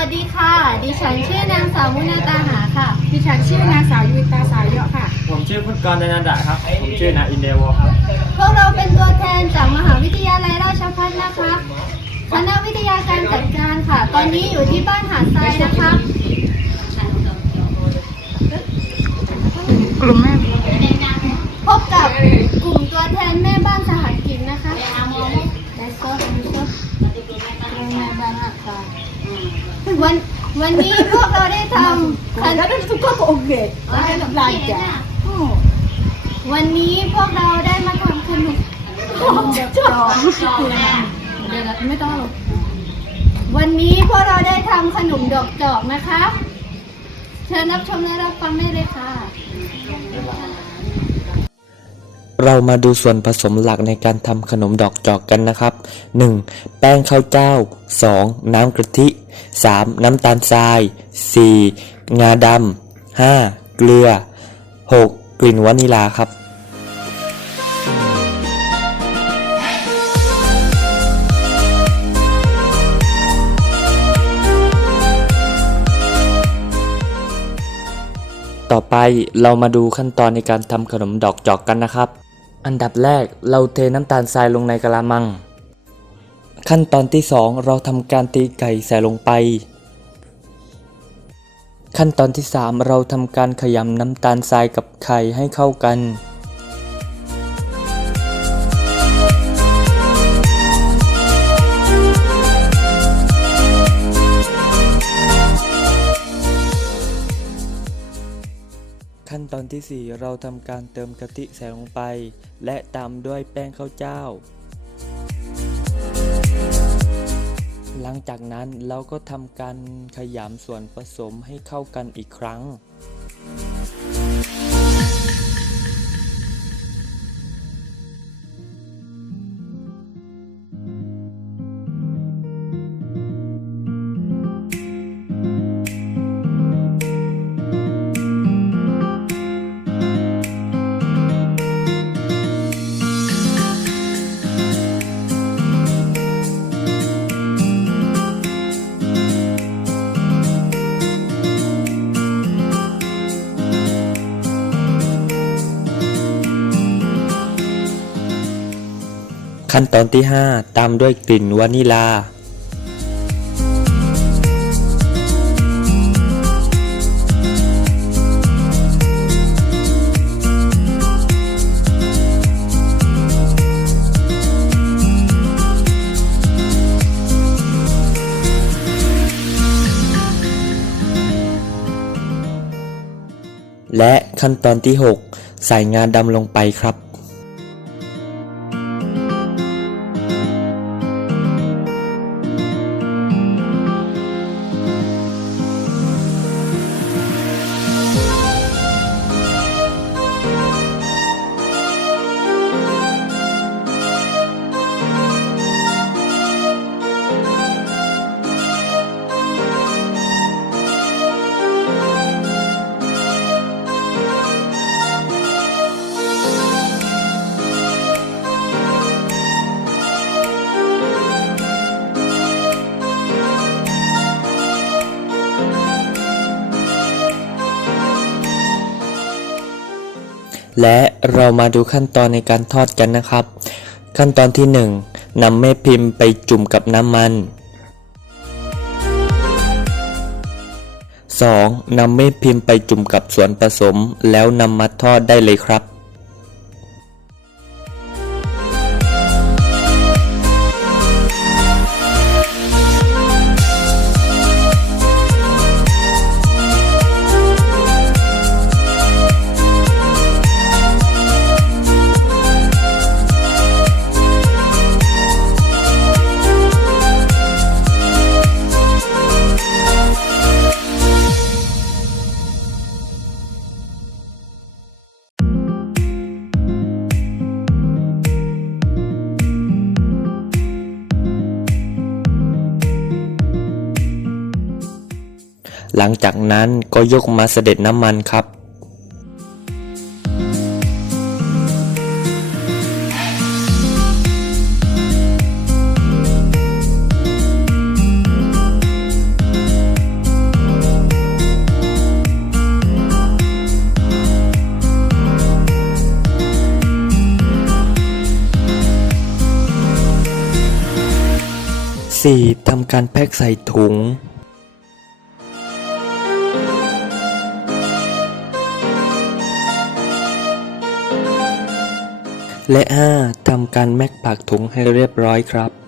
วัสดีค่ะ ดิฉันชื่อนางสาวมุนาตาหาค่ะ ดิฉันชื่อนางสาวยุวิตาสายเยาะค่ะ ผมชื่อพุทธกรดนันดะครับ ผมชื่อนาอินเดวอครับ พวกเราเป็นตัวแทนจากมหาวิทยาลัยราชภัฏนะคะคณะวิทยาการจัดการค่ะ ตอนนี้อยู่ที่บ้านหาดทรายนะคะ กลุ่มแม่พบกับกลุ่มตัวแทนแม่บ้านสหัสกิจนะคะและก็แม่บ้านหาดทราย วันวันนี้พวกเราได้ทำแล้วได้ทุกคนโอเคแล้วให้น้ำลายจ้ะวันนี้พวกเราได้มาทำขนมจอเดี๋ยวนะไม่ต้องหรอกวันนี้พวกเราได้ทำขนมดอกจอกนะคะ เชิญรับชมและรับฟังได้เลยค่ะ เรามาดูส่วนผสมหลักในการทำขนมดอกจอกกันนะครับ 1. แป้งข้าวเจ้า 2. น้ำกะทิ 3. น้ำตาลทราย 4. งาดำ 5. เกลือ 6. กลิ่นวานิลาครับต่อไปเรามาดูขั้นตอนในการทำขนมดอกจอกกันนะครับ อันดับแรกเราเทน้ำตาลทรายลงในกระมัง ขั้นตอนที่ 2 เราทำการตีไก่ใส่ลงไป ขั้นตอนที่ 3 เราทำการขยำน้ำตาลทรายกับไข่ให้เข้ากัน ขั้นตอนที่ 4 เราทำการเติมกะทิใส่ลงไป และตามด้วยแป้งข้าวเจ้า หลังจากนั้นเราก็ทำการขยำส่วนผสมให้เข้ากันอีกครั้ง ขั้นตอนที่ 5 ตามด้วยกลิ่นวานิลา และขั้นตอนที่ 6 ใส่งาดำลงไปครับ และเรามาดูขั้นตอนในการทอดกันนะครับ ขั้นตอนที่ 1นำแม่พิมพ์ไปจุ่มกับน้ำมัน 2. นำแม่พิมพ์ไปจุ่มกับส่วนผสม แล้วนำมาทอดได้เลยครับ หลังจากนั้นก็ยกมาเสด็จน้ำมันครับสี่ทำการแพ็คใส่ถุง และ 5. ทำการแม็กปากถุงให้เรียบร้อยครับ